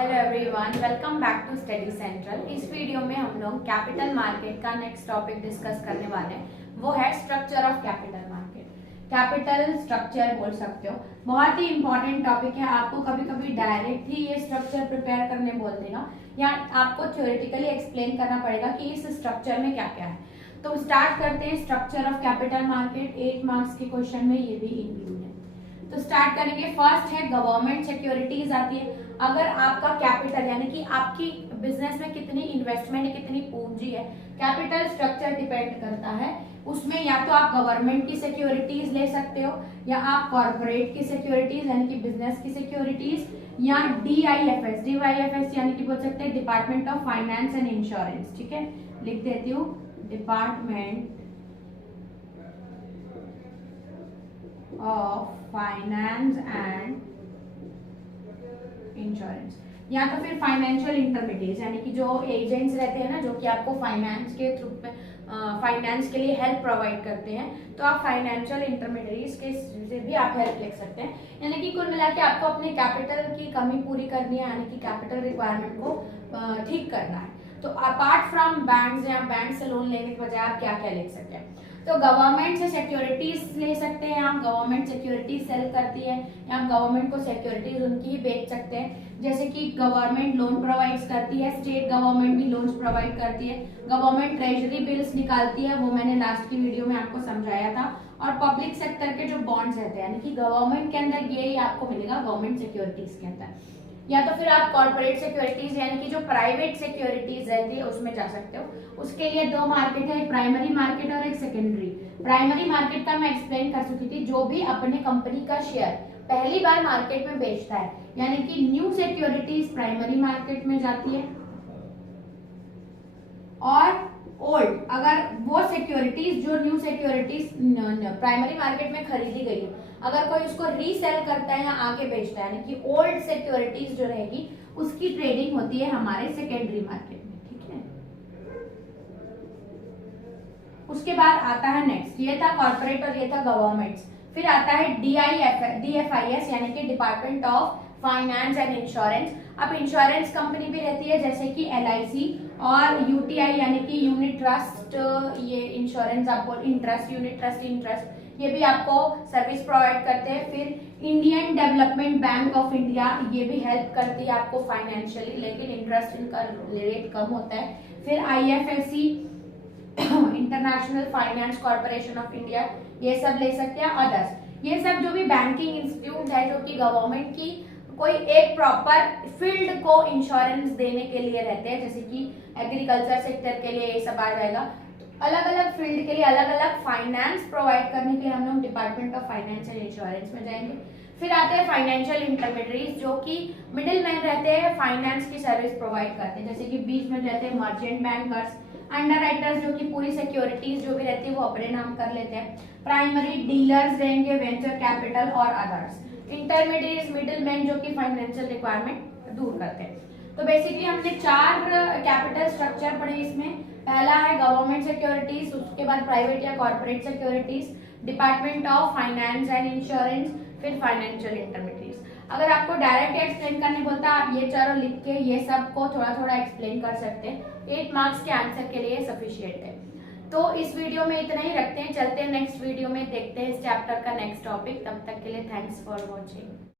Hello everyone, welcome back to study central. इस video में हम लोग कैपिटल मार्केट का नेक्स्ट टॉपिक डिस्कस करने वाले हैं। वो है structure of capital market. Capital structure बोल सकते हो, बहुत ही इंपॉर्टेंट टॉपिक है। आपको कभी कभी डायरेक्ट ही ये स्ट्रक्चर प्रिपेयर करने बोल देगा या आपको थ्योरेटिकली एक्सप्लेन करना पड़ेगा कि इस स्ट्रक्चर में क्या क्या है। तो स्टार्ट करते हैं structure of capital market. 8 marks के क्वेश्चन में ये भी इंक्लूड है। तो स्टार्ट करेंगे। फर्स्ट है गवर्नमेंट सिक्योरिटीज आती है। अगर आपका कैपिटल यानी कि आपकी बिजनेस में कितनी इन्वेस्टमेंट है, कितनी पूंजी है, कैपिटल स्ट्रक्चर डिपेंड करता है उसमें। या तो आप गवर्नमेंट की सिक्योरिटीज ले सकते हो या आप कॉर्पोरेट की सिक्योरिटीज यानी कि बिजनेस की सिक्योरिटीज या डीआईएफएस यानी कि बोल सकते हैं department of finance and insurance. ठीक है, लिख देती हूँ department of finance and insurance. या तो फिर फाइनेंशियल इंटरमीडिएट यानी कि जो एजेंट्स रहते हैं ना, जो कि आपको फाइनेंस के थ्रू फाइनेंस के लिए हेल्प प्रोवाइड करते हैं, तो आप फाइनेंशियल इंटरमीडिएट्स के से भी आप हेल्प ले सकते हैं। यानी कि कुल मिला के आपको अपने कैपिटल की कमी पूरी करनी है, यानी कि कैपिटल रिक्वायरमेंट को ठीक करना है। तो अपार्ट फ्रॉम बैंक्स या बैंक से लोन लेने के बजाय आप क्या क्या ले सकते हैं। तो गवर्नमेंट से सिक्योरिटीज ले सकते हैं, आप गवर्नमेंट सिक्योरिटीज सेल करती है या आप गवर्नमेंट को सिक्योरिटीज उनकी ही बेच सकते हैं। जैसे कि गवर्नमेंट लोन प्रोवाइड करती है, स्टेट गवर्नमेंट भी लोन्स प्रोवाइड करती है, गवर्नमेंट ट्रेजरी बिल्स निकालती है, वो मैंने लास्ट की वीडियो में आपको समझाया था। और पब्लिक सेक्टर के जो बॉन्ड्स रहते हैं यानी कि गवर्नमेंट के अंदर ये आपको मिलेगा गवर्नमेंट सिक्योरिटीज के अंदर। या तो फिर आप कॉर्पोरेट सिक्योरिटीज यानी कि जो प्राइवेट सिक्योरिटीज रहती है उसमें जा सकते हो। उसके लिए दो मार्केट है, एक प्राइमरी मार्केट और एक सेकेंडरी। प्राइमरी मार्केट का मैं एक्सप्लेन कर चुकी थी, जो भी अपने कंपनी का शेयर पहली बार मार्केट में बेचता है यानी कि न्यू सिक्योरिटीज प्राइमरी मार्केट में जाती है। और ओल्ड अगर वो सिक्योरिटीज जो न्यू सिक्योरिटीज प्राइमरी मार्केट में खरीदी गई है, अगर कोई उसको रीसेल करता है या आगे बेचता है यानी कि ओल्ड सिक्योरिटीज जो रहेगी उसकी ट्रेडिंग होती है हमारे सेकेंडरी मार्केट में। ठीक है, उसके बाद आता है नेक्स्ट, ये था कॉर्पोरेट और ये था गवर्नमेंट्स। फिर आता है डीएफआईएस यानी कि department of finance and insurance. अब इंश्योरेंस कंपनी भी रहती है जैसे कि एलआईसी और यूटीआई यानी कि यूनिट ट्रस्ट, ये इंश्योरेंस आपको इंटरेस्ट यूनिट ट्रस्ट इंटरेस्ट ये भी आपको सर्विस प्रोवाइड करते हैं। फिर Indian development bank of India, ये भी हेल्प करती है आपको फाइनेंशियली, लेकिन इंटरेस्ट इनका रेट कम होता है। फिर IFSC international finance corporation of India, ये सब ले सकते हैं। अदर्स ये सब जो भी बैंकिंग इंस्टीट्यूट है जो कि गवर्नमेंट की कोई एक प्रॉपर फील्ड को इंश्योरेंस देने के लिए रहते हैं, जैसे कि एग्रीकल्चर सेक्टर के लिए ये सब आ जाएगा। तो अलग अलग फील्ड के लिए अलग अलग फाइनेंस प्रोवाइड करने के लिए हम लोग department of finance and insurance में जाएंगे। फिर आते हैं फाइनेंशियल इंटरमीडिएट जो कि मिडिल मैन रहते हैं, फाइनेंस की सर्विस प्रोवाइड करते हैं, जैसे कि बीच में रहते हैं मर्चेंट बैंकर्स, अंडरराइटर्स जो कि पूरी सिक्योरिटीज जो भी रहती है वो अपने नाम कर लेते हैं। प्राइमरी डीलर्स रहेंगे, वेंचर कैपिटल और अदर्स। इंटरमीडिएट मिडिल मैन जो कि फाइनेंशियल रिक्वायरमेंट दूर करते हैं। तो बेसिकली हमने 4 कैपिटल स्ट्रक्चर पढ़े इसमें। पहला है गवर्नमेंट सिक्योरिटीज, उसके बाद प्राइवेट या corporate securities, department of finance and insurance, फिर फाइनेंशियल इंटरमीडिएट। अगर आपको डायरेक्ट एक्सप्लेन करने बोलता है आप ये चारों लिख के ये सब को थोड़ा थोड़ा एक्सप्लेन कर सकते हैं। 8 मार्क्स के आंसर के लिए सफिशिएंट है। तो इस वीडियो में इतना ही रखते हैं, चलते हैं नेक्स्ट वीडियो में, देखते हैं इस चैप्टर का नेक्स्ट टॉपिक। तब तक के लिए थैंक्स फॉर वॉचिंग।